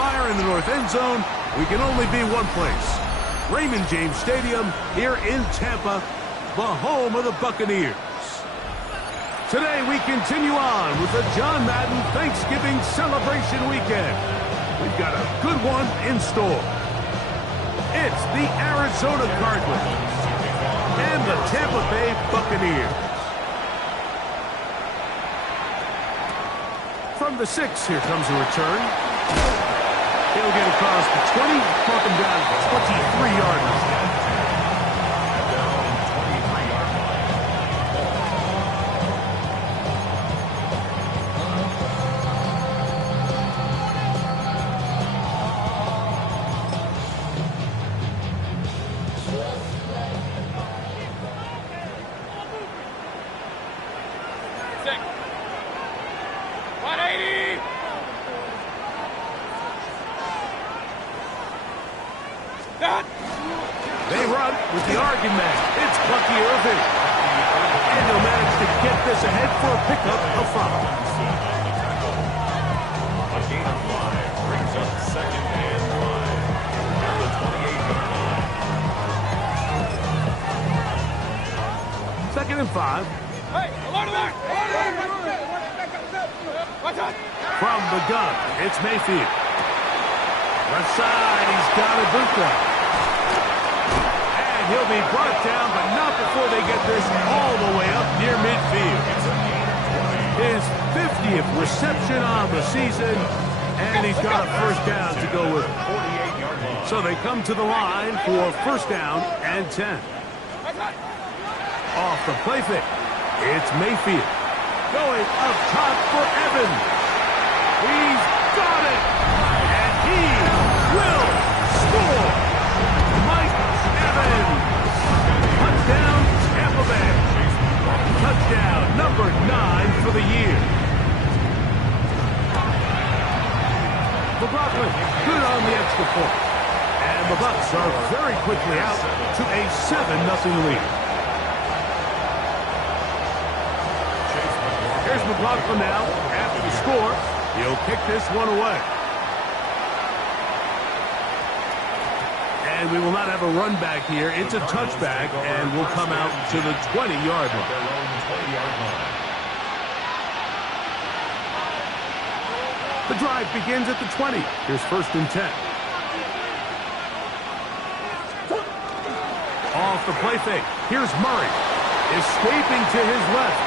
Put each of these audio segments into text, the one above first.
fire in the north end zone, we can only be one place. Raymond James Stadium here in Tampa, the home of the Buccaneers. Today we continue on with the John Madden Thanksgiving celebration weekend. We've got a good one in store. It's the Arizona Cardinals and the Tampa Bay Buccaneers. From the 6, here comes a return. He'll get across the 20, mark him down at the 23-yard line. They run with the argument. It's Bucky Irving. And he'll manage to get this ahead for a pickup of 5. A gain of 5 brings up 2nd and 5 at the 28-yard line. 2nd and 5. Hey, along there! Watch out! From the gun, it's Mayfield. Left side, he's got Ibuka. And he'll be brought down, but not before they get this all the way up near midfield. His 50th reception on the season, and he's got a first down to go with it. So they come to the line for first down and 10. Off the play fake, it's Mayfield. Going up top for Evans. He's got it. And he will score. Mike Evans. Touchdown, Tampa Bay. Touchdown number 9 for the year. McLaughlin, good on the extra point. And the Bucs are very quickly out to a 7-0 lead. Here's McLaughlin now. After the score, he'll kick this one away. And we will not have a run back here. It's a touchback, and we'll come out to the 20-yard line. The drive begins at the 20. Here's 1st and 10. Off the play fake. Here's Murray. Escaping to his left.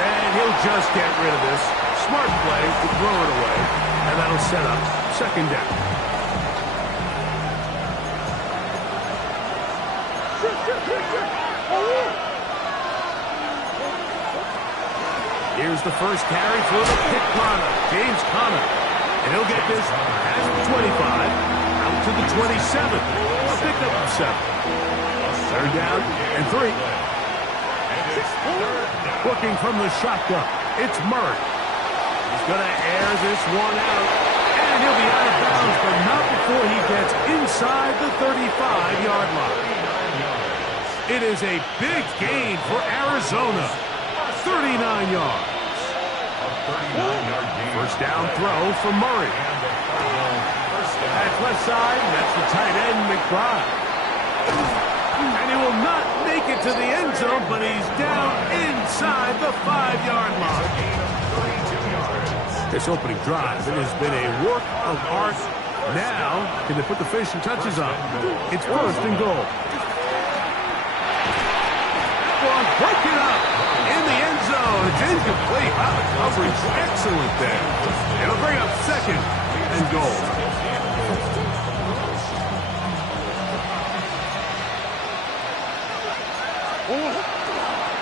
And he'll just get rid of this. Smart play to throw it away. And that'll set up 2nd down. Here's the first carry for the pick runner, James Conner. And he'll get this at the 25, out to the 27. A pickup of 7. 3rd down and 3. Working from the shotgun, it's Murray. He's going to air this one out. And he'll be out of bounds, but not before he gets inside the 35-yard line. It is a big gain for Arizona. 39 yards. First down throw for Murray. At left side, that's the tight end, McBride. And he will not make it to the end zone, but he's down inside the 5-yard line. This opening drive, it has been a work of art. Now, can they put the finishing touches on? It's 1st and goal. Break it up in the end zone. It's incomplete. Wow, the coverage excellent there. It'll bring up 2nd and goal.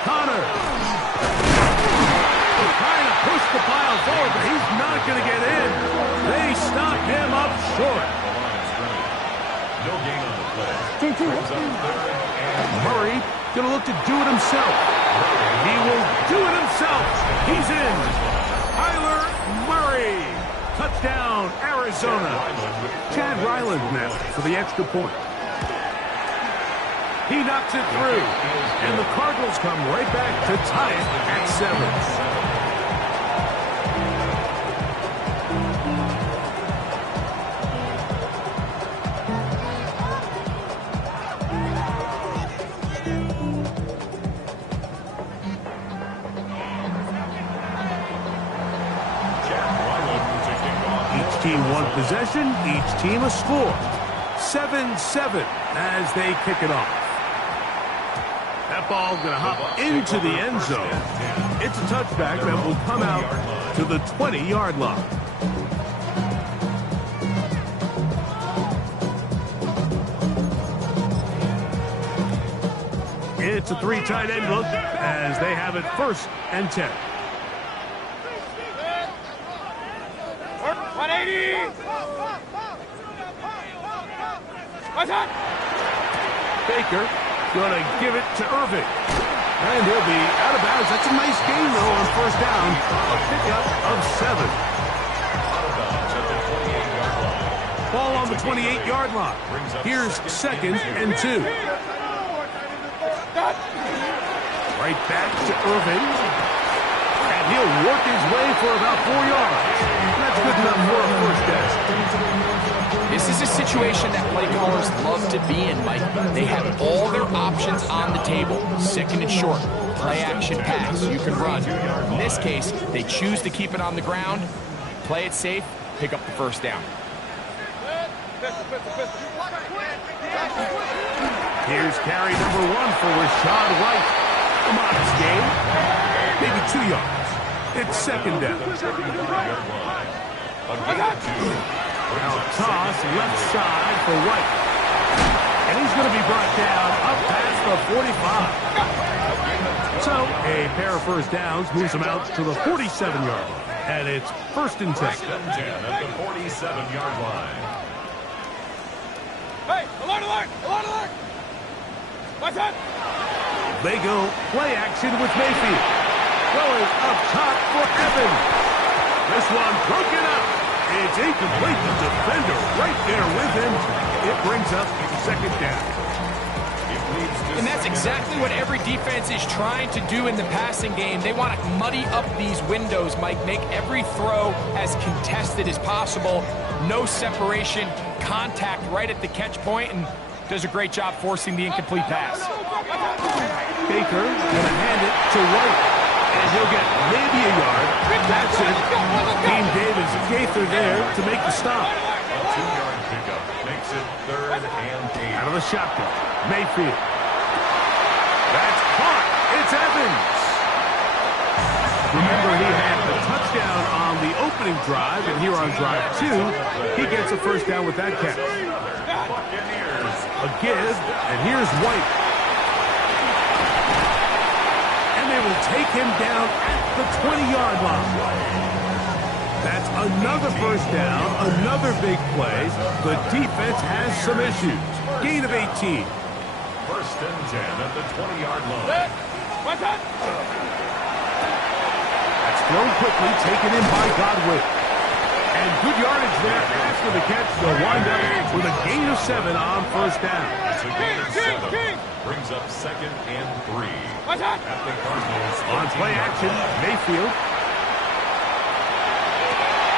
Conner trying to push the pile forward, but he's not going to get in. They stop him up short. No gain on the play. Murray going to look to do it himself. He will do it himself. He's in. Kyler Murray. Touchdown, Arizona. Chad Ryland now for the extra point. He knocks it through. And the Cardinals come right back to tie it at 7. Each team one possession, each team a score. 7-7 as they kick it off. That ball going to hop into the end zone. It's a touchback that will come out to the 20-yard line. It's a three tight end look as they have it 1st and 10. 180. Baker going to give it to Irving. And he'll be out of bounds. That's a nice gain, though, on 1st down. A pickup of 7. Ball on the 28-yard line. Here's 2nd and 2. Right back to Irving. And he'll work his way for about 4 yards. That's good enough for a 1st down. This is a situation that play callers love to be in, Mike. They have all their options on the table. 2nd and short, play action pass, you can run. In this case, they choose to keep it on the ground, play it safe, pick up the 1st down. Here's carry number 1 for Rashad White. A modest gain, maybe 2 yards. It's 2nd down. Now toss left side for White. And he's going to be brought down up past the 45. So a pair of 1st downs moves him out to the 47-yard line. And it's 1st and 10. 1st and 10 at the 47-yard line. Hey, alert, alert, alert, alert. What's that? They go play action with Mayfield. Going up top for Evans. This one broken up. It's incomplete. The defender right there with him. It brings up 2nd down. And that's exactly what every defense is trying to do in the passing game. They want to muddy up these windows, Mike, make every throw as contested as possible. No separation, contact right at the catch point, and does a great job forcing the incomplete pass. Baker going to hand it to White. And he'll get maybe a yard. That's it. Team Davis Gaither there to make the stop. A 2-yard pickup makes it 3rd and 8. Out of the shotgun. Mayfield. That's caught. It's Evans. Remember, he had the touchdown on the opening drive, and here on drive 2, he gets a 1st down with that catch. A give, and here's White. They will take him down at the 20-yard line. That's another 1st down, another big play. The defense has some issues. Gain of 18. 1st and 10 at the 20-yard line. What's that? That's thrown quickly, taken in by Godwin. And good yardage there after the catch. They'll wind up with a gain of 7 on 1st down. It's a gain of 7. Brings up 2nd and 3. What's that? At the Cardinals. On play action, Mayfield.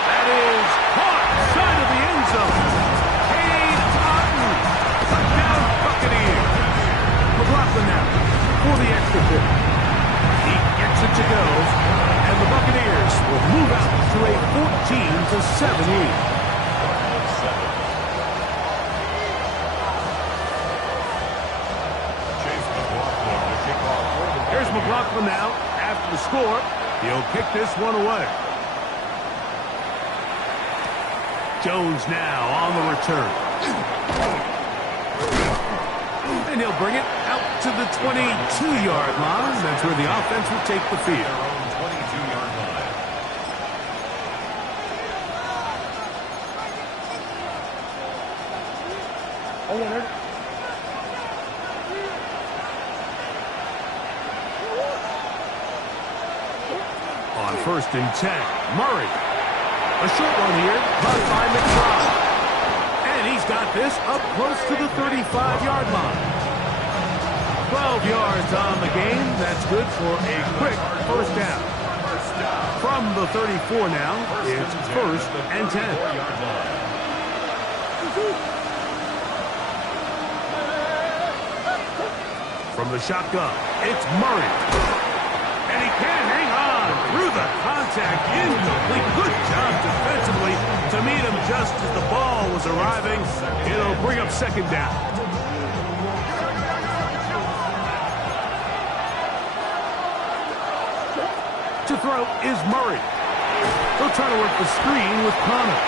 That is caught side of the end zone. Cade Otton. Touchdown Buccaneers. McLaughlin now for the extra point. He gets it to go. And the Buccaneers will move out to a 14-7 lead. Here's McLaughlin now after the score. He'll kick this one away. Jones now on the return. And he'll bring it out to the 22-yard line. That's where the offense will take the field. 22-yard line. On 1st and 10, Murray. A short one here, caught by McBride. And he's got this up close to the 35-yard line. 12 yards on the game. That's good for a quick 1st down. From the 34 now, it's 1st and 10. From the shotgun, it's Murray. And he can't hang on through the contact. Incomplete. Good job defensively to meet him arriving. It'll bring up second down. To throw is Murray. They'll try to work the screen with Connor.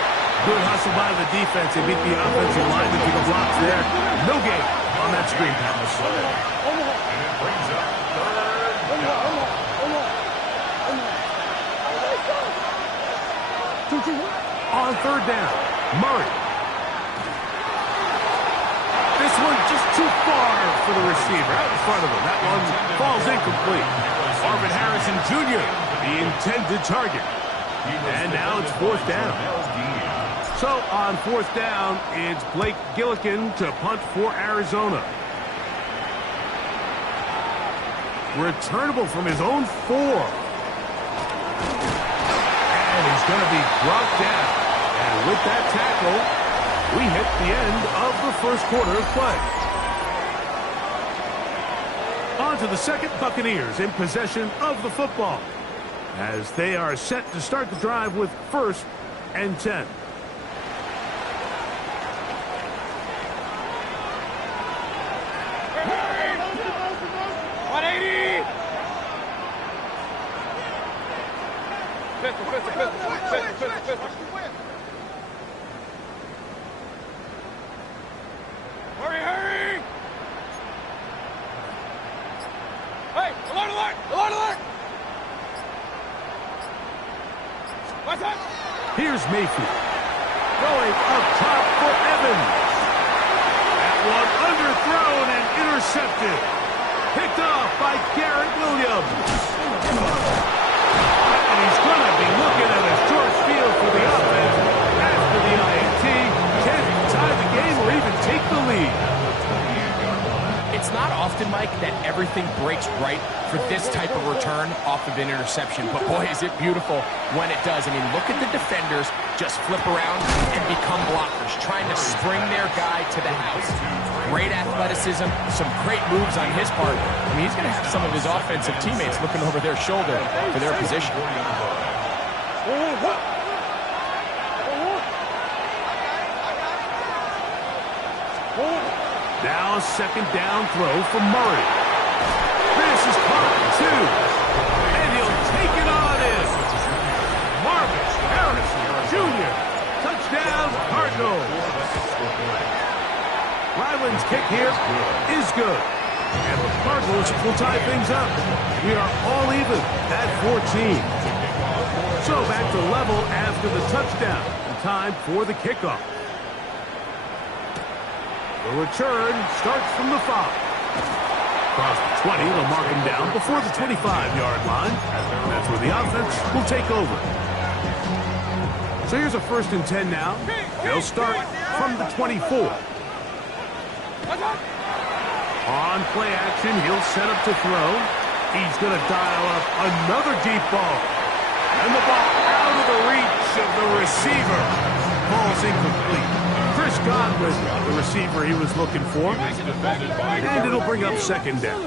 Good hustle by the defense. They beat the offensive lineman to the blocks there. No gain on that screen pass. And it brings up third down. On third down, Murray. This one just too far for the receiver. Out in front of him. That one falls incomplete. Marvin Harrison Jr., the intended target. And now it's fourth down. So on fourth down, it's Blake Gillikin to punt for Arizona. Returnable from his own 4. And he's going to be brought down. And with that tackle, we hit the end of the first quarter of play. On to the second, Buccaneers in possession of the football, as they are set to start the drive with 1st and 10. Hurry! Hey, alert! What's up? Here's Mayfield. Going up top for Evans. That one underthrown and intercepted. Picked off by Garrett Williams. And he's going to be looking at a short field for the offense after the INT. Can't tie the game or even take the lead. It's not often, Mike, that everything breaks right for this type of return off of an interception. But, boy, is it beautiful when it does. I mean, look at the defenders just flip around and become blockers, trying to spring their guy to the house. Great athleticism, some great moves on his part. I mean, he's going to have some of his offensive teammates looking over their shoulder for their position. Now a second down throw from Murray. This is caught 2. And he'll take it on in. Marvin Harrison Jr. Touchdown, Cardinals. Ryland's kick here is good. And the Cardinals will tie things up. We are all even at 14. So back to level after the touchdown. And time for the kickoff. The return starts from the 5. Across the 20, they'll mark him down before the 25-yard line. That's where the offense will take over. So here's a 1st and 10 now. They'll start from the 24. On play action, he'll set up to throw. He's going to dial up another deep ball. And the ball out of the reach of the receiver. Ball's incomplete. Chris Godwin, the receiver he was looking for. And it'll bring up second down.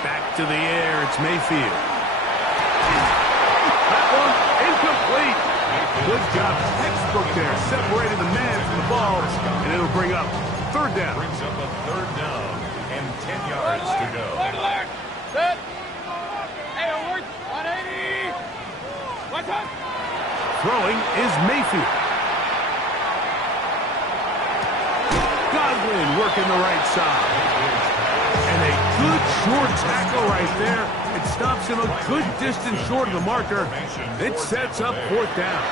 Back to the air, it's Mayfield. That one incomplete. Good job, textbook there, separating the man from the ball, and it'll bring up third down. Brings up a third down and 10 yards to go. Alert! Set! Hey, alert! 180! What's up? Throwing is Mayfield. Godwin working the right side. And a good short tackle right there. It stops him a good distance short of the marker. It sets up fourth down.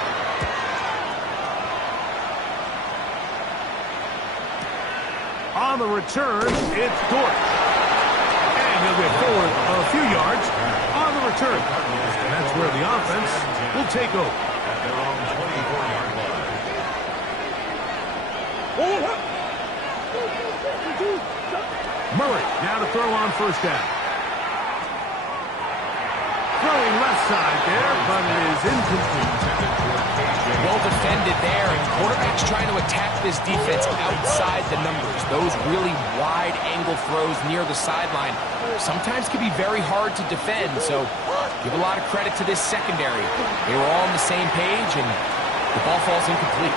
On the return, it's Dort. And he'll get forward a few yards on the return. And that's where the offense will take over. At their own 24-yard line. Murray now to throw on first down. Throwing left side there, but it is incomplete. Well defended there, and quarterbacks trying to attack this defense outside the numbers. Those really wide angle throws near the sideline sometimes can be very hard to defend, so give a lot of credit to this secondary. They were all on the same page, and the ball falls incomplete.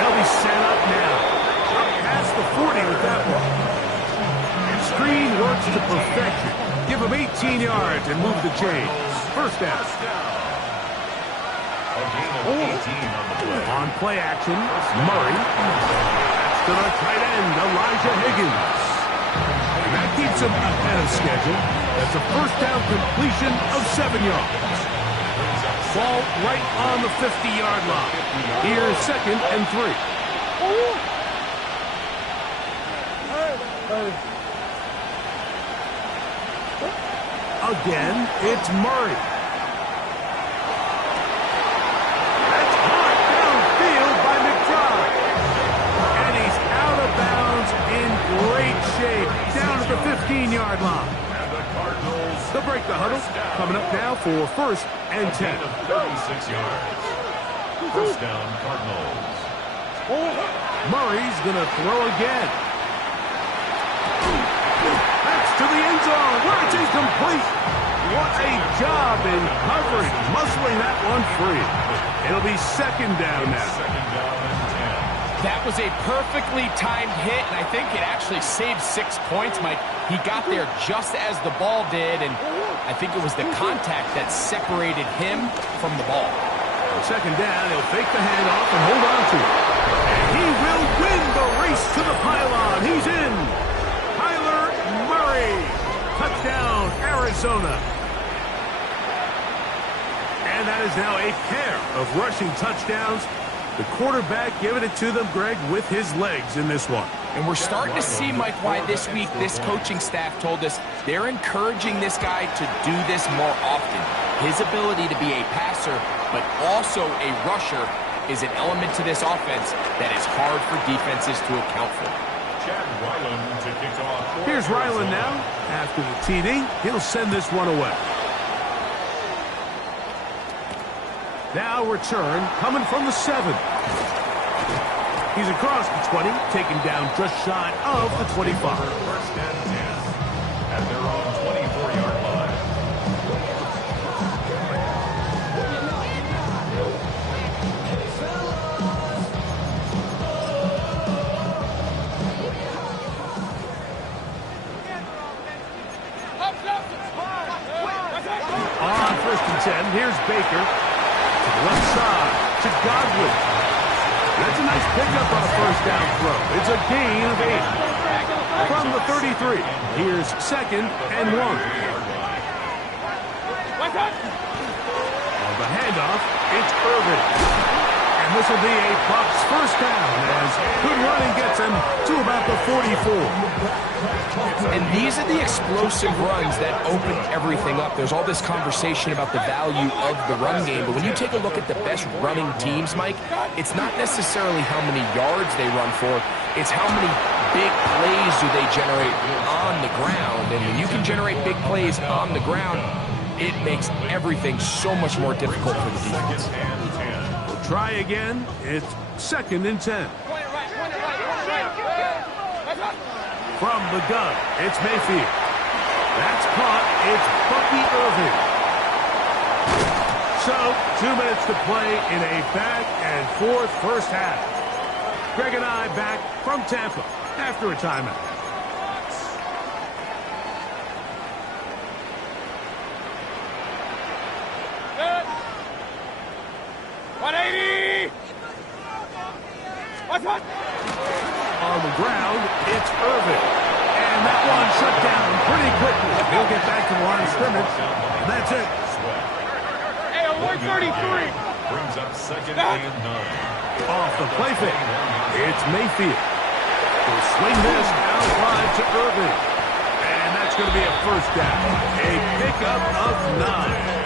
They'll be set up now. Up past the 40 with that one. Screen works to perfection. Give him 18 yards and move the chains. First down. A gain of 18 on the play. On play action, Murray. That's to the tight end, Elijah Higgins. And that keeps him ahead of schedule. That's a first down completion of 7 yards. Ball right on the 50-yard line. Here's 2nd and 3. Again, it's Murray. That's hot downfield by McBride. And he's out of bounds in great shape. Down at the 15-yard line. And the Cardinals. They'll break the huddle. Coming up now for 1st and 10. Gain of 36 yards. First down, Cardinals. Murray's going to throw again. That's to the end zone where it's incomplete. What a job in coverage, muscling that one free. It'll be 2nd down now. Second down and 10. That was a perfectly timed hit, and I think it actually saved 6 points, Mike. He got there just as the ball did, and I think it was the contact that separated him from the ball. On 2nd down, he'll fake the handoff and hold on to it. And he will win the race to the pylon. He's in. Kyler Murray. Touchdown, Arizona. And that is now a pair of rushing touchdowns. The quarterback giving it to them, Greg, with his legs in this one. And we're starting to see, Mike, why this week this coaching staff told us they're encouraging this guy to do this more often. His ability to be a passer, but also a rusher, is an element to this offense that is hard for defenses to account for. Chad Ryland to kick off. Here's Ryland now. After the TD, he'll send this one away. Now return coming from the 7. He's across the 20, taken down just shy of the 25. First and 10 at their own 24-yard line. On 1st and 10, here's Baker. To the left side, to Godwin. That's a nice pickup on a first down throw. It's a gain of 8. From the 33, here's 2nd and 1. On the handoff, it's Irvin. And this will be a Bucs first down as good running gets him to about the 44. And these are the explosive runs that open everything up. There's all this conversation about the value of the run game, but when you take a look at the best running teams, Mike, it's not necessarily how many yards they run for, it's how many big plays do they generate on the ground. And when you can generate big plays on the ground, it makes everything so much more difficult for the defense. We'll try again. It's 2nd and 10. From the gun, it's Mayfield. That's caught. It's Bucky Irving. So, 2 minutes to play in a back-and-forth first half. Greg and I back from Tampa after a timeout. Good. 180. What's what? On the ground, it's Irving. And that one shut down pretty quickly. He'll get back to the line of scrimmage. And that's it. Hey, 133. Brings up 2nd and 9. Off the play fake, it's Mayfield. He'll swing this out wide to Irving. And that's going to be a first down. A pickup of 9.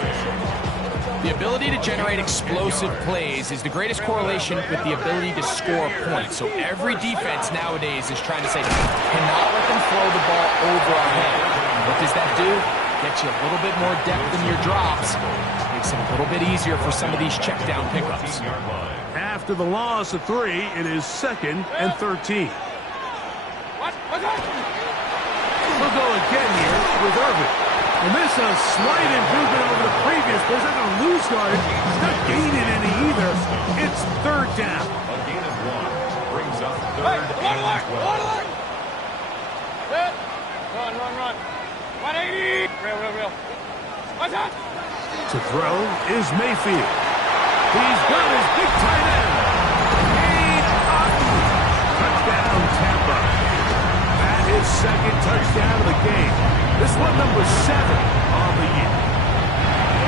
The ability to generate explosive plays is the greatest correlation with the ability to score points. So every defense nowadays is trying to say, cannot let them throw the ball over our head. What does that do? Get you a little bit more depth in your drops. Makes it a little bit easier for some of these check down pickups. After the loss of 3, it is 2nd and 13. We'll go again here with Irvin. And this is a slight improvement over the previous. There's not going to lose yardage. He's not gaining any either. It's 3rd down. A gain of 1 brings up 3rd and 12. Run. 180. Real. What's that? To throw is Mayfield. He's got his big tight end. Cade Otton. Touchdown, Tampa. That is 2nd touchdown of the game. This one number 7 on the year.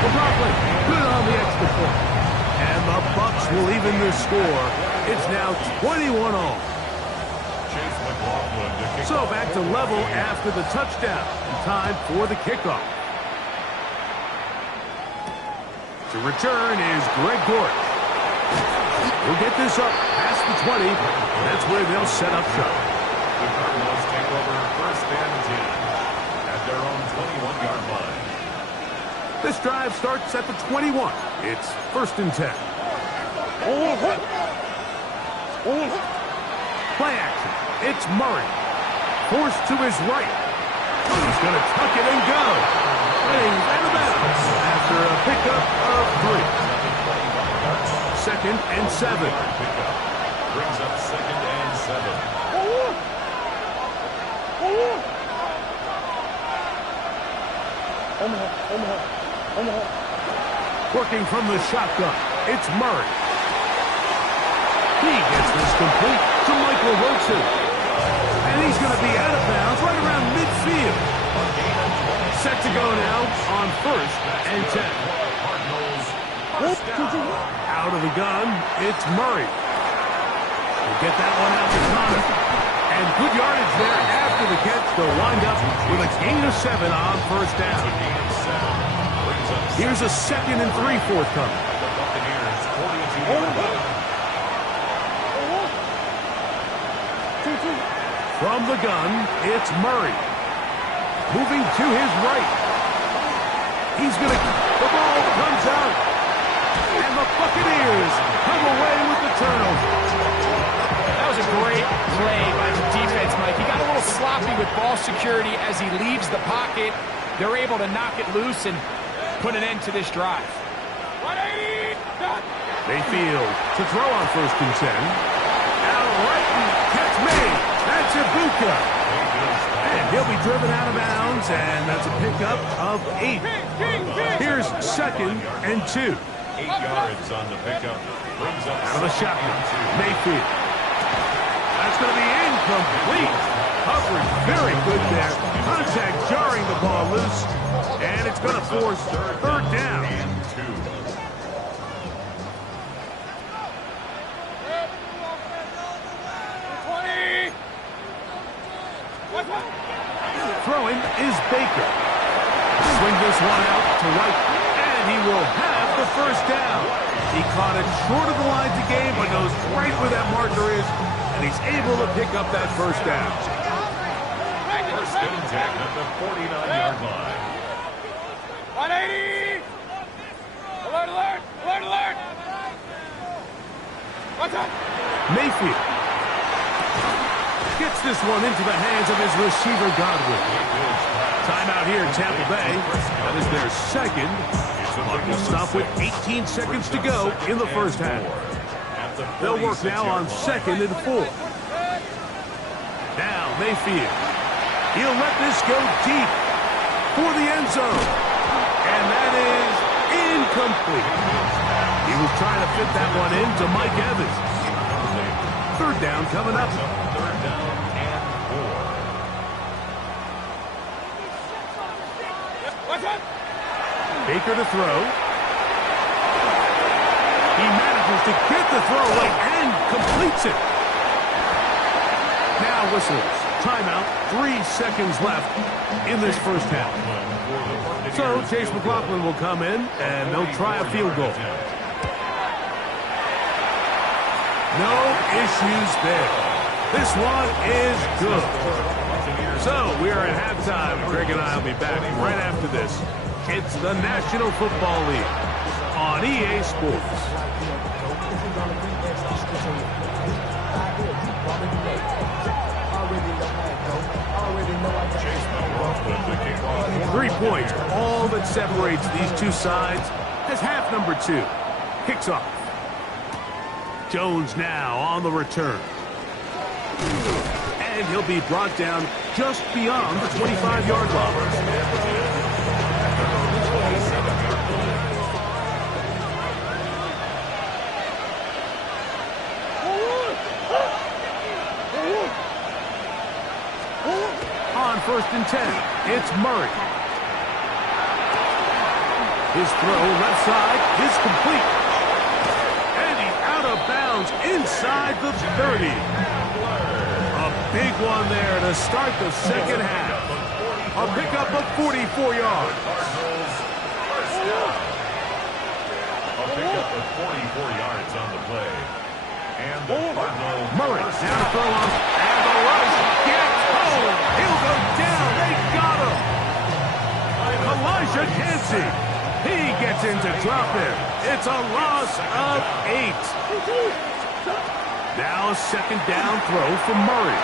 McLaughlin, good on the extra point. And the Bucs will even this score. It's now 21 all. Chase McLaughlin to kick So off. back to level after the touchdown. Time for the kickoff. To return is Greg Gort. He'll get this up past the 20. That's where they'll set up shop. The Cardinals take over 1st and 10 at their own 21-yard line. This drive starts at the 21. It's 1st and 10. Play action. It's Murray. Forced to his right. He's going to tuck it and go. He's out of bounds after a pickup of 3. 2nd and 7. Pickup brings up 2nd and 7. Working from the shotgun, it's Murray. He gets this complete to Michael Wilson. And he's going to be out of bounds right around midfield. Set to go now on 1st and 10. Cardinals first down. Out of the gun, it's Murray. He'll get that one out to Connor. And good yardage there after the catch. They'll wind up with a gain of 7 on 1st down. Gain of 7 brings up Here's a 2nd and 3 forthcoming. the Buccaneers 42-yard line. From the gun, it's Murray. Moving to his right. He's going to... The ball comes out. And the Buccaneers come away with the turnover. That was a great play by the defense, Mike. He got a little sloppy with ball security as he leaves the pocket. They're able to knock it loose and put an end to this drive. 180. Mayfield to throw on 1st and 10. Out right, and catch made. That's Ibuka. And he'll be driven out of bounds, and that's a pickup of 8. Here's 2nd and 2. 8 yards on the pickup brings up Out of the shotgun, Mayfield. That's going to be incomplete. Coverage very good there. Contact jarring the ball loose, and it's going to force 3rd down. and 2. Throwing is Baker. Swing this one out to right, and he will have the 1st down. He caught it short of the lines of game, but knows right where that marker is, and he's able to pick up that 1st down. 1st and 10 at the 49-yard line. 180. Alert. What's that? Mayfield gets this one into the hands of his receiver, Godwin. Timeout here in Tampa Bay. That is their 2nd. Clock will stop with 18 seconds to go in the 1st half. They'll work now on 2nd and 4. Now Mayfield. He'll let this go deep for the end zone. And that is incomplete. He was trying to fit that one into Mike Evans. 3rd down coming up. 3rd down and 4. What's that? Baker to throw. He manages to get the throw away and completes it. Now whistles. Timeout. 3 seconds left in this 1st half. So Chase McLaughlin will come in and they'll try a field goal. No issues there. This one is good. Buccaneers So, we are at halftime. Greg and I will be back right after this. It's the National Football League on EA Sports. With the kickoff. 3 points, all that separates these two sides as half number 2 kicks off. Jones now on the return. And he'll be brought down just beyond the 25-yard line. On 1st and 10, it's Murray. His throw left side is complete. And he's out of bounds inside the 30. A big one there to start the second half. A pickup of 44 yards. A pickup of 44 yards on the play. And the Cardinals. Murray now to throw on. And the rush gets home. He'll go down. They got him. Elijah Cansey. He gets in to drop him. It's a loss of 8. Now a second down throw for Murray.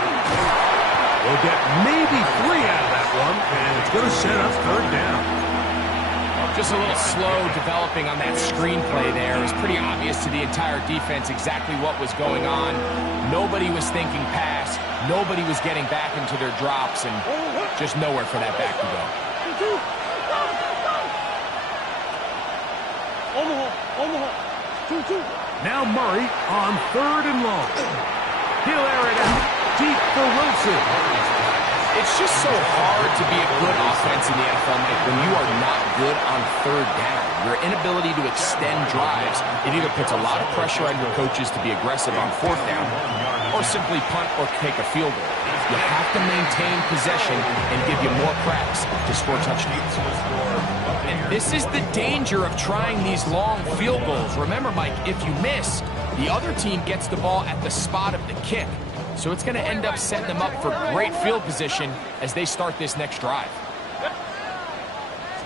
We'll get maybe 3 out of that one, and it's going to set up 3rd down. Just a little slow developing on that screenplay there. It was pretty obvious to the entire defense exactly what was going on. Nobody was thinking pass. Nobody was getting back into their drops, and just nowhere for that back to go. Now Murray on 3rd and long. He'll air it out deep for Wilson. It's just so hard to be a good offense in the NFL, Mike, when you are not good on 3rd down. Your inability to extend drives, it either puts a lot of pressure on your coaches to be aggressive on 4th down or simply punt or take a field goal. You have to maintain possession and give you more cracks to score touchdowns. And this is the danger of trying these long field goals. Remember, Mike, if you miss, the other team gets the ball at the spot of the kick. So it's going to end up setting them up for great field position as they start this next drive.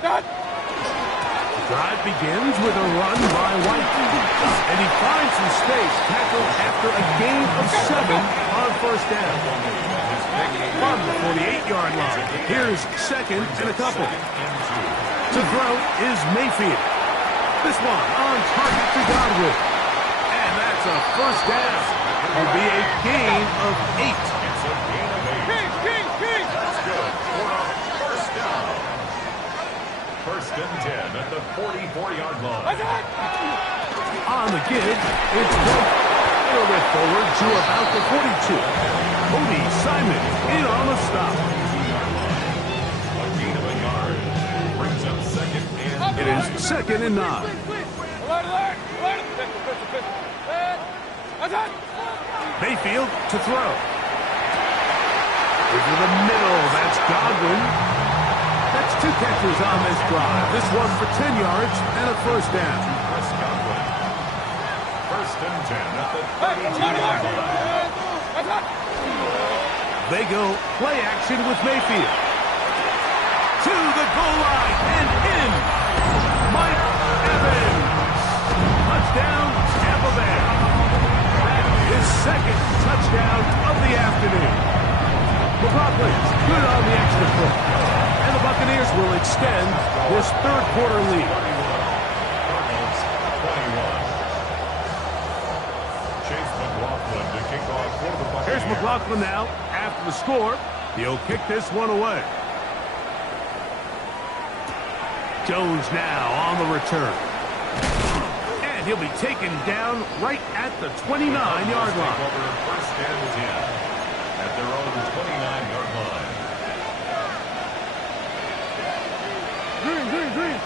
The drive begins with a run by White. And he finds some space tackled after a gain of 7 on 1st down. From the 48-yard line. Here's 2nd and a couple. To throw is Mayfield. This one on target to Godwin. And that's a 1st down. Will be a gain of 8. It's a gain of 8. That's good. For a 1st down. 1st and 10 at the 44-yard line. On the give, it's White. It'll get forward to about the 42. Cody Simon in on the stop. A gain of a yard. Brings up 2nd and 9. It is 2nd and 9. Mayfield to throw. Over the middle, that's Godwin. That's 2 catches on this drive. This one for 10 yards and a 1st down. Chris Godwin. 1st and 10 at the 32-yard line. They go play action with Mayfield. To the goal line and in. Mike Evans. Touchdown, Tampa Bay. His 2nd touchdown of the afternoon. McLaughlin's good on the extra point. And the Buccaneers will extend this 3rd quarter lead. Cardinals 21. Chase McLaughlin to kick off for the Buccaneers. Here's McLaughlin now. After the score, he'll kick this one away. Jones now on the return. And he'll be taken down right at the 29-yard line. 1st and 10 at their own 29-yard line. Green.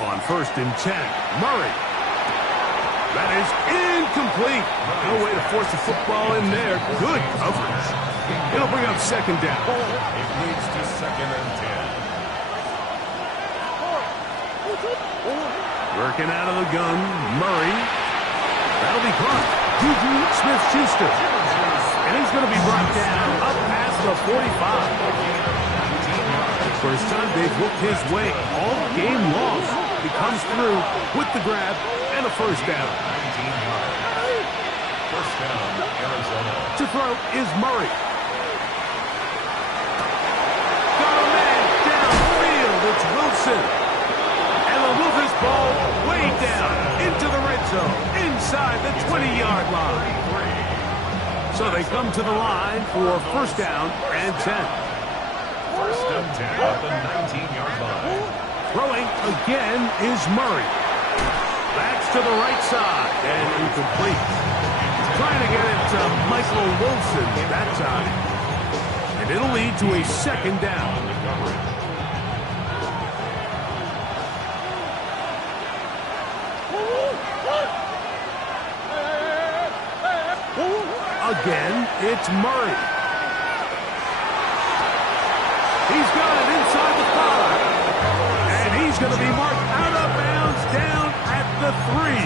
On 1st and 10, Murray. That is incomplete. No way to force the football in there. Good coverage. It'll bring up 2nd down. It leads to 2nd and 10. Working out of the gun, Murray. That'll be caught. Juju Smith-Schuster. And he's going to be brought down up past the 45. First time they've looked his way all game long. He comes through with the grab and a first down. 19 yards. First down, Arizona. To throw is Murray. Got a man downfield. It's Wilson. And they'll move this ball way down into the red zone, inside the 20-yard line. So they come to the line for first down and 10. First and 10 at the 19-yard line. Throwing again is Murray. That's to the right side and incomplete. Trying to get it to Michael Wilson that time. And it'll lead to a second down. Again, it's Murray. He's got it inside the 5. And he's going to be marked out of bounds down at the 3.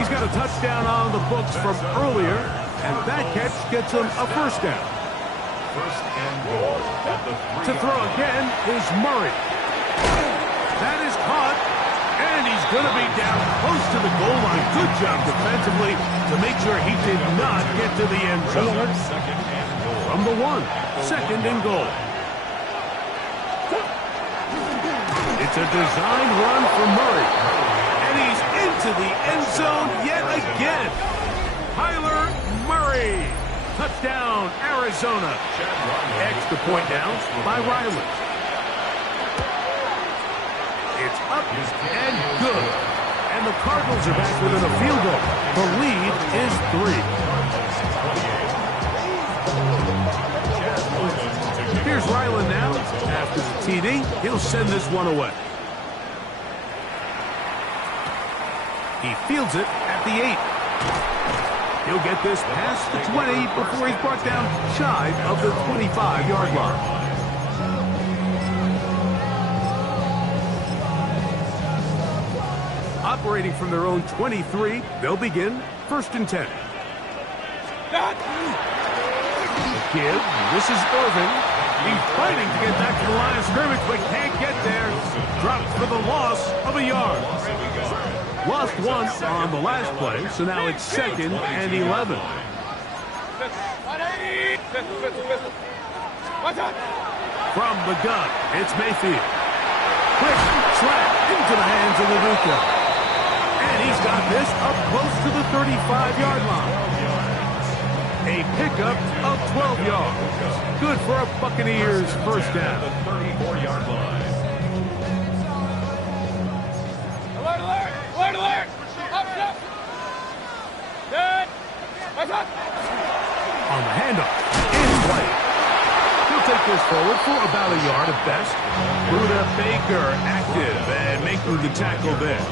He's got a touchdown on the books from earlier, and that catch gets him a first down. First and goal at the 3. To throw again is Murray. That is caught, and he's going to be down close to the goal line. Good job defensively to make sure he did not get to the end zone. Second and goal. From the 1, second and goal. It's a design run for Murray. And he's into the end zone yet again. Kyler Murray. Touchdown, Arizona. Extra point down by Riley. It's up and good. And the Cardinals are back within a field goal. The lead is 3. Here's Ryland now. After the TD, he'll send this one away. He fields it at the 8. He'll get this past the 20 before he's brought down shy of the 25-yard line. Operating from their own 23, they'll begin first and 10. Give. This is Irvin. He's fighting to get back to the line of scrimmage, but can't get there. Dropped for the loss of a yard. Lost one on the last play, so now it's second and 11. From the gun, it's Mayfield. Quick slap into the hands of Laduca. And he's got this up close to the 35-yard line. A pickup of 12 yards. Good for a Buccaneers first down. The 34-yard line. Alert, alert! Alert, alert! Up, up! Good! What's up? On the handoff, in play. He'll take this forward for about a yard at best. Buda Baker active and making the tackle there.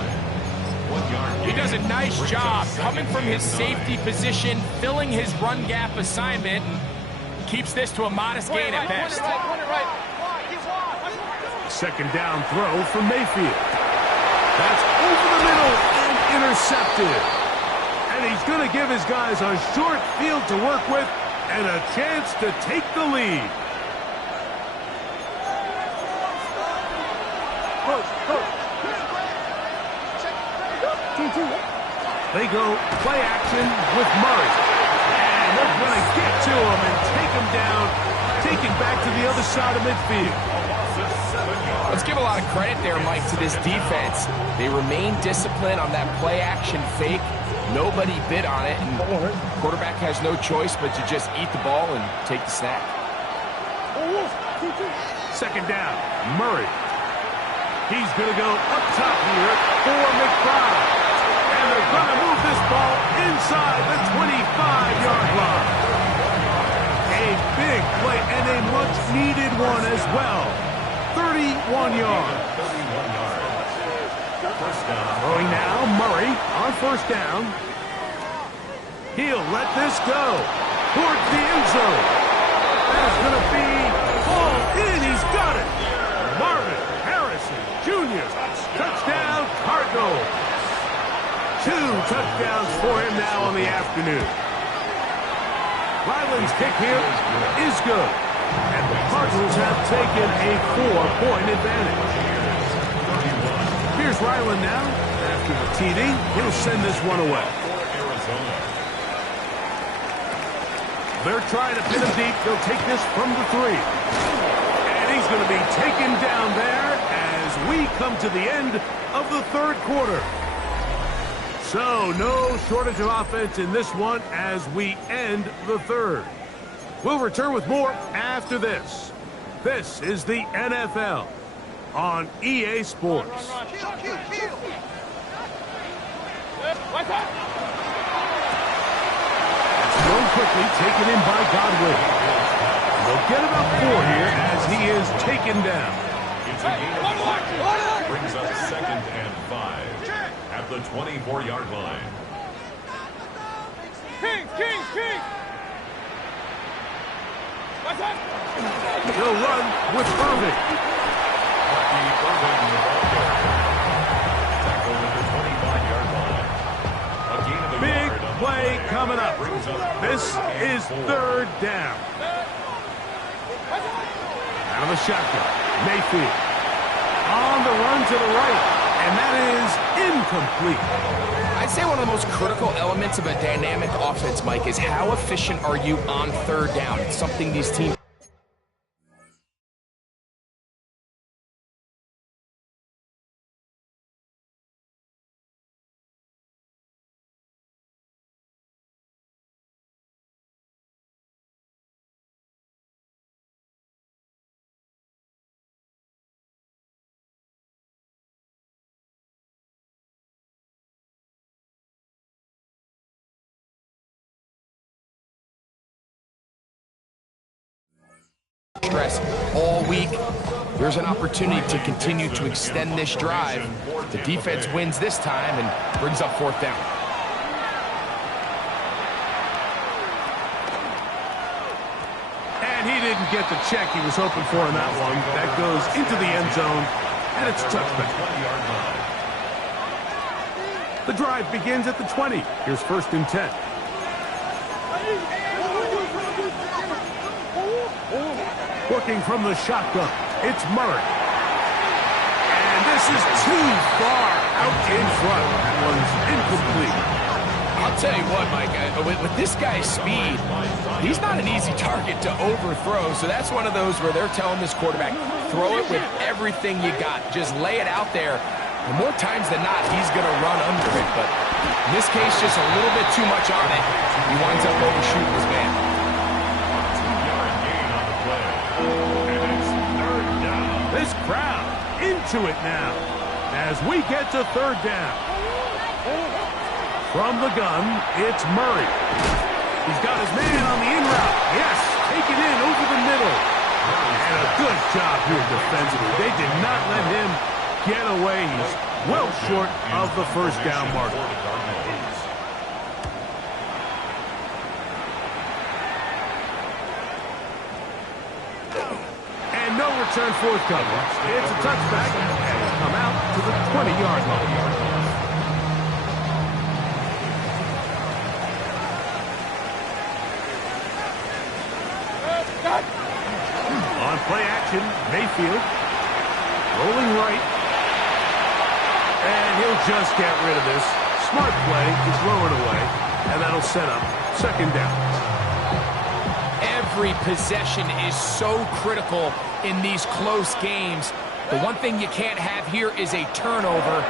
He does a nice job coming from his safety position, filling his run gap assignment, and keeps this to a modest gain at best. Second down throw from Mayfield. That's over the middle and intercepted. And he's going to give his guys a short field to work with and a chance to take the lead. They go play action with Murray. And they're going to get to him and take him down, take it back to the other side of midfield. Let's give a lot of credit there, Mike, to this defense. They remain disciplined on that play action fake. Nobody bit on it, and quarterback has no choice but to just eat the ball and take the snap. Second down, Murray. He's going to go up top here for McBride. And they're going to move this ball inside the 25-yard line. A big play and a much-needed one as well. 31 yards. Throwing now, Murray on first down. He'll let this go towards the end zone. That's going to be hauled in. He's got it. Marvin Harrison Jr. Touchdown, Cardinals. 2 touchdowns for him now on the afternoon. Ryland's kick here is good. And the Cardinals have taken a 4-point advantage. Here's Ryland now. After the TD, he'll send this one away. They're trying to pin him deep. They'll take this from the 3. And he's going to be taken down there as we come to the end of the third quarter. So, no shortage of offense in this one as we end the third. We'll return with more after this. This is the NFL on EA Sports. It's thrown quickly, taken in by Godwin. They'll get about 4 here as he is taken down. It's a gain of 5. Brings up 2nd and 5 at the 24-yard line. King! He'll run with Irving. Tackled at the 25-yard line. A gain of a Big yard on the play coming up. Brings up This 4th and is 4. 3rd down. Out of the shotgun. Mayfield. On the run to the right. And that is incomplete. I'd say one of the most critical elements of a dynamic offense, Mike, is how efficient are you on 3rd down? It's something these teams... stress all week. There's an opportunity to continue to extend this drive. The defense wins this time and brings up 4th down. And he didn't get the check he was hoping for in that one. That goes into the end zone, and it's a touchback. The drive begins at the 20. Here's 1st and 10. Working from the shotgun, it's Murray. And this is too far out in front. That one's incomplete. I'll tell you what, Mike, with this guy's speed, he's not an easy target to overthrow. So that's one of those where they're telling this quarterback, throw it with everything you got. Just lay it out there. And more times than not, he's going to run under it. But in this case, just a little bit too much on it. He winds up overshooting his man. This crowd into it now as we get to 3rd down. From the gun, it's Murray. He's got his man on the in route. Yes, take it in over the middle. And a good job here defensively. They did not let him get away. He's well short of the 1st down marker. No return forthcoming. It's a touchback, and will come out to the 20-yard line. On play action, Mayfield. Rolling right. And he'll just get rid of this. Smart play to throw it away, and that'll set up 2nd down. Every possession is so critical in these close games. The one thing you can't have here is a turnover.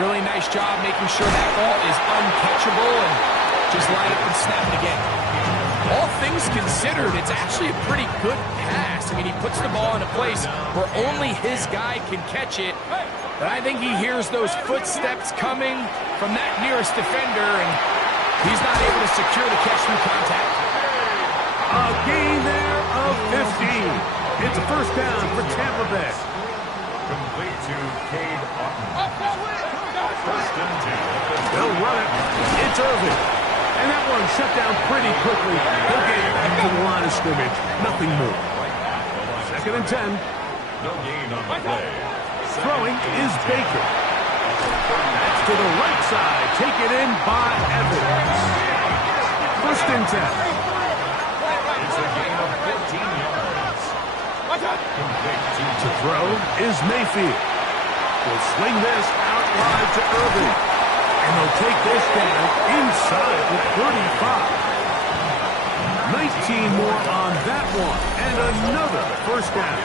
Really nice job making sure that ball is uncatchable and just line up and snap it again. All things considered, it's actually a pretty good pass. I mean, he puts the ball in a place where only his guy can catch it. But I think he hears those footsteps coming from that nearest defender, and he's not able to secure the catch through contact. A gain there of 15. It's a 1st down for Tampa Bay. Complete to Cade Otton. 1st and 10. They'll run it. It's Irving. And that one shut down pretty quickly. They'll get back to the line of scrimmage. Nothing more. 2nd and 10. No gain on the play. Throwing is Baker. That's to the right side. Taken in by Evans. First and 10. It's a gain of 14 yards. To throw is Mayfield. Will swing this out wide to Irving. And they'll take this down inside the 35. 19 more on that one. And another first down.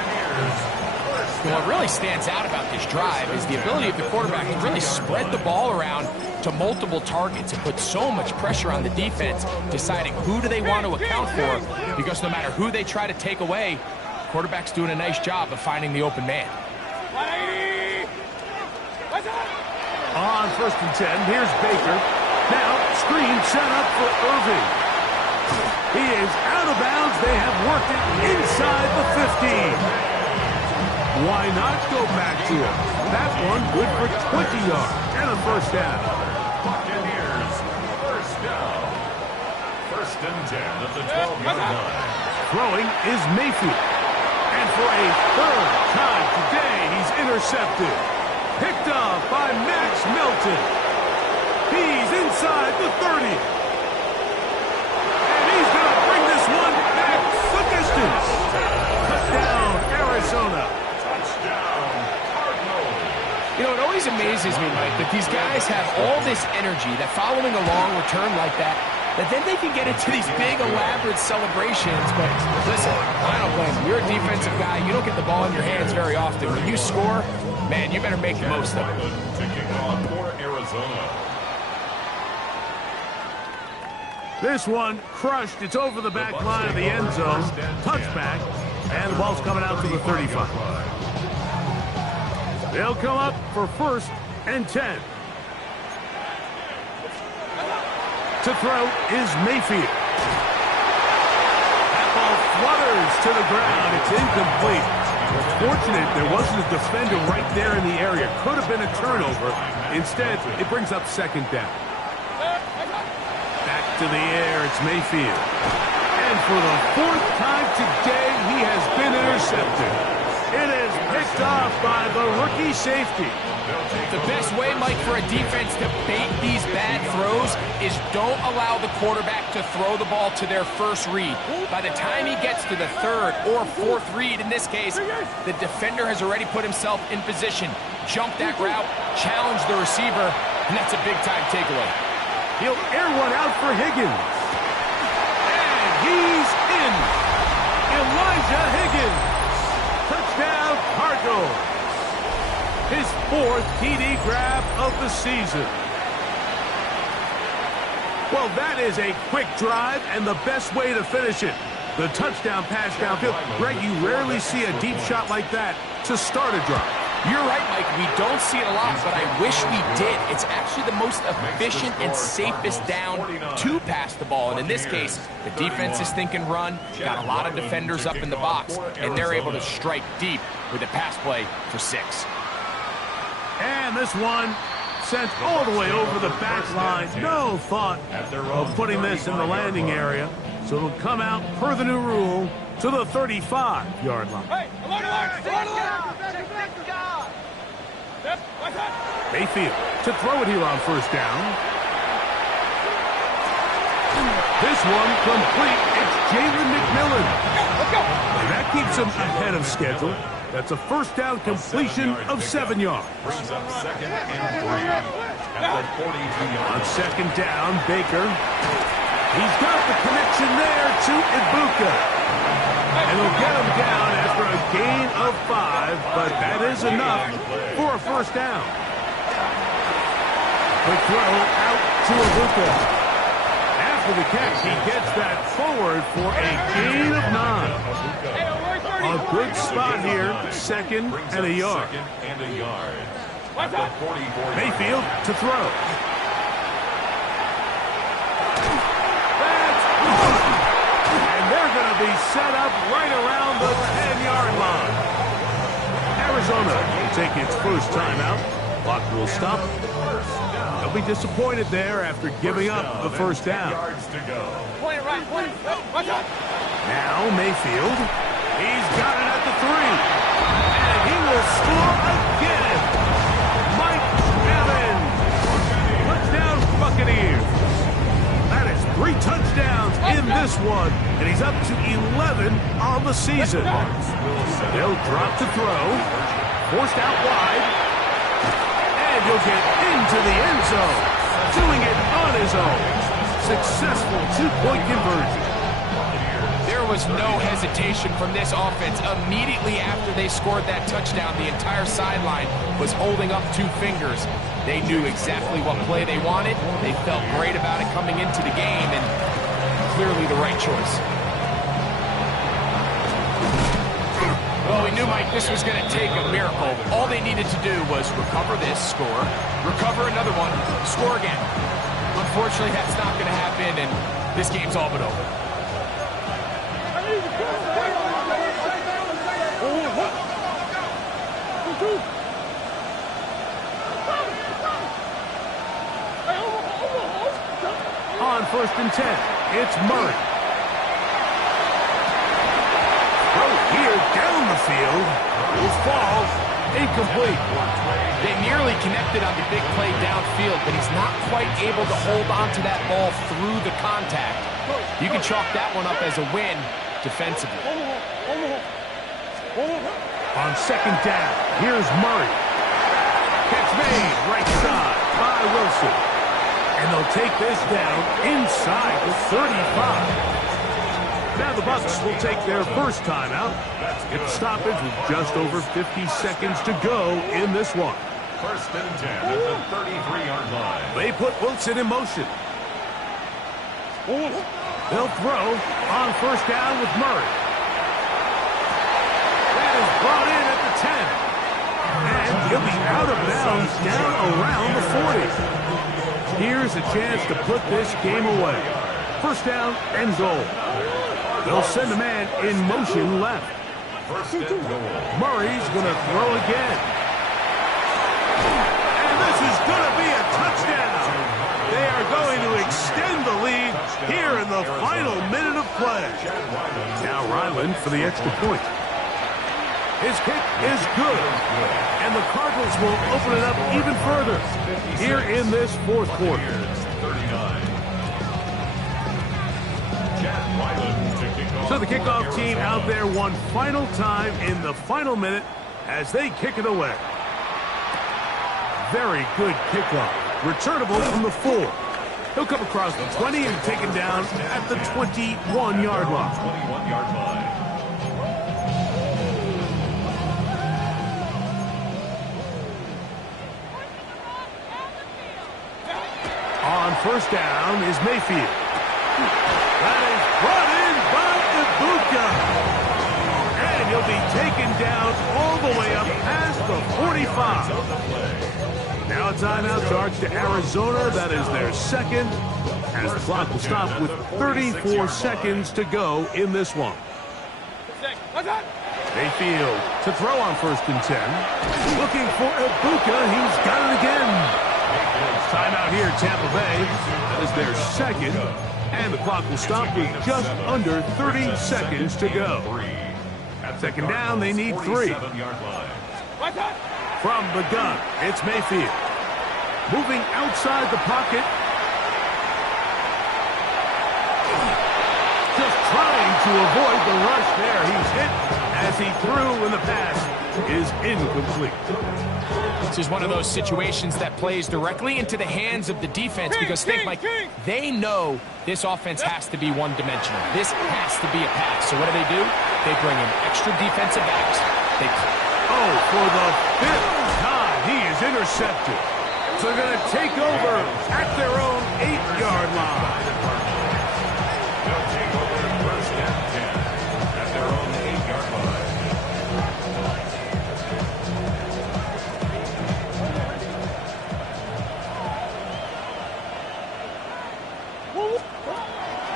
What really stands out about this drive is the ability of the quarterback to really spread the ball around to multiple targets and put so much pressure on the defense, deciding who do they want to account for, because no matter who they try to take away, the quarterback's doing a nice job of finding the open man. On first and 10, here's Baker. Now, screen set up for Irving. He is out of bounds. They have worked it inside the 15. Why not go back to it? That one good for 20 yards and a first down. Buccaneers, first down. First and 10 at the 12-yard line. Throwing is Mayfield. And for a third time today, he's intercepted. Picked up by Max Melton. He's inside the 30. And he's going to bring this one back the distance. Touchdown, Arizona. You know, it always amazes me, Mike, that these guys have all this energy, that following a long return like that then they can get into these big, elaborate celebrations. But listen, I don't blame them. You're a defensive guy. You don't get the ball in your hands very often. When you score, man, you better make the most of it. Kicking off for Arizona. This one crushed. It's over the back line of the end zone. Touchback. And the ball's coming out to the 35. They'll come up for first and 10. To throw is Mayfield. That ball flutters to the ground. It's incomplete. Fortunate there wasn't a defender right there in the area. Could have been a turnover. Instead, it brings up second down. Back to the air, it's Mayfield. And for the fourth time today, he has been intercepted. It is picked off by the rookie safety. The best way, Mike, for a defense to bait these bad throws is don't allow the quarterback to throw the ball to their first read. By the time he gets to the third or fourth read, in this case, the defender has already put himself in position, jumped that route, challenged the receiver, and that's a big-time takeaway. He'll air one out for Higgins. And he's in. Elijah Higgins. Touchdown, Cardinals. His fourth TD grab of the season. Well, that is a quick drive and the best way to finish it. The touchdown pass downfield. Greg, you rarely see a deep shot like that to start a drive. You're right, Mike. We don't see it a lot, but I wish we did. It's actually the most efficient and safest down to pass the ball. And in this case, the defense is thinking run, got a lot of defenders up in the box, and they're able to strike deep with a pass play for 6. And this one sent all the way over the back line. No thought of putting this in the landing area. So it'll come out per the new rule to the 35-yard line. Mayfield to throw it here on first down. This one complete. It's Jalen McMillan. And that keeps him ahead of schedule. That's a first down completion of 7 yards. Brings up second and 3 at the 42-yard. On second down, Baker. He's got the connection there to Ibuka. And he'll get him down after a gain of 5, but that is enough for a first down. Quick throw out to Ibuka. After the catch, he gets that forward for a gain of 9. A good spot here, second and a yard. Second and a yard. At the 44. Mayfield to throw. That's good. And they're going to be set up right around the 10-yard line. Arizona will take its first timeout. Clock will stop. They'll be disappointed there after giving up the first down. Yards to go. Now Mayfield. He's got it at the 3. And he will score again. Mike Evans. Buccaneers. That is 3 touchdowns in this one, and he's up to 11 on the season. They'll drop to throw, forced out wide, and he'll get into the end zone, doing it on his own. Successful 2-point conversion. There was no hesitation from this offense. Immediately after they scored that touchdown, the entire sideline was holding up 2 fingers. They knew exactly what play they wanted. They felt great about it coming into the game, and clearly the right choice. Well, we knew, Mike, this was going to take a miracle. All they needed to do was recover this, score, recover another one, score again. Unfortunately, that's not going to happen, and this game's all but over. On 1st and 10, it's Murray. Throw here down the field. Will fall. Incomplete. They nearly connected on the big play downfield, but he's not quite able to hold on to that ball through the contact. You can chalk that one up as a win defensively. On 2nd down, here's Murray. Catch made, right side by Wilson. And they'll take this down inside the 35. Now the Bucs will take their first timeout. Get the stoppage with just over 50 seconds to go in this one. 1st and 10 at the 33-yard line. They put Wilson in motion. They'll throw on 1st down with Murray. That is brought in at the 10. And he'll be out of bounds down around the 40. Here's a chance to put this game away. 1st down and goal. They'll send a man in motion left. 1st and goal. Murray's going to throw again. And this is going to be a touchdown. They are going to extend the lead here in the final minute of play. Now Ryland for the extra point. His kick is good. And the Cardinals will open it up even further here in this 4th quarter. So the kickoff team out there one final time in the final minute as they kick it away. Very good kickoff. Returnable from the 4. He'll come across the 20 and taken down at the 21-yard line. 21-yard line. On 1st down is Mayfield. That is brought in by Ibuka. And he'll be taken down all the way up past the 45. Now a timeout charge to Arizona. That is their 2nd. As the clock will stop with 34 seconds to go in this one. Mayfield to throw on 1st and 10. Looking for Ibuka. He's got it again. Timeout here, Tampa Bay. That is their 2nd. And the clock will stop with just under 30 seconds to go. 2nd down, they need 3. From the gun, it's Mayfield. Moving outside the pocket. Just trying to avoid the rush there. He's hit as he threw, and the pass is incomplete. This is one of those situations that plays directly into the hands of the defense because think, Mike, they know this offense has to be one-dimensional. This has to be a pass. So what do? They bring in extra defensive backs. For the 5th time, he is intercepted. So they're going to take over at their own 8-yard line. They'll take over 1st and 10 at their own 8-yard line.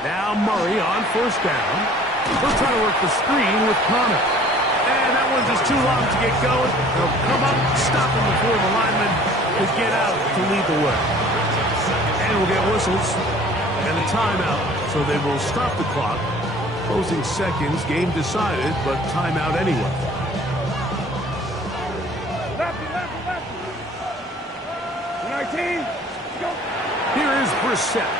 Now Murray on 1st down. They'll try to work the screen with Connor. And that one's just too long to get going. They'll come up, stop him before the lineman can get out to lead the way. And we'll get whistles and a timeout. So they will stop the clock. Closing seconds, game decided, but timeout anyway. Here is Brissett.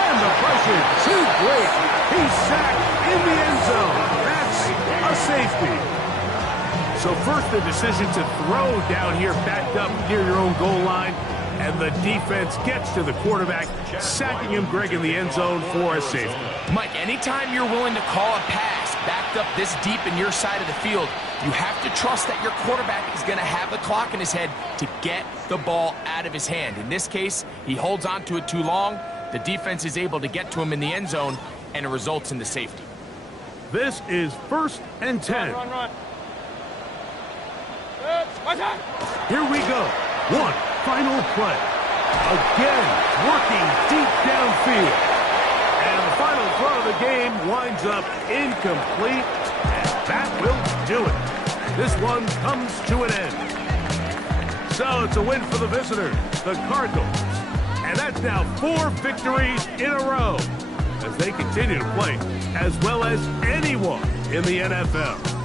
And the pressure too great. He's sacked in the end zone. That's a safety. So first the decision to throw down here backed up near your own goal line. And the defense gets to the quarterback, sacking him, Greg, in the end zone for a safety. Mike, anytime you're willing to call a pass backed up this deep in your side of the field, you have to trust that your quarterback is going to have the clock in his head to get the ball out of his hand. In this case, he holds on to it too long. The defense is able to get to him in the end zone, and it results in the safety. This is 1st and 10. Run. Here we go. One final play. Again, working deep downfield. And the final throw of the game winds up incomplete. And that will do it. This one comes to an end. So it's a win for the visitors, the Cardinals. And that's now 4 victories in a row as they continue to play as well as anyone in the NFL.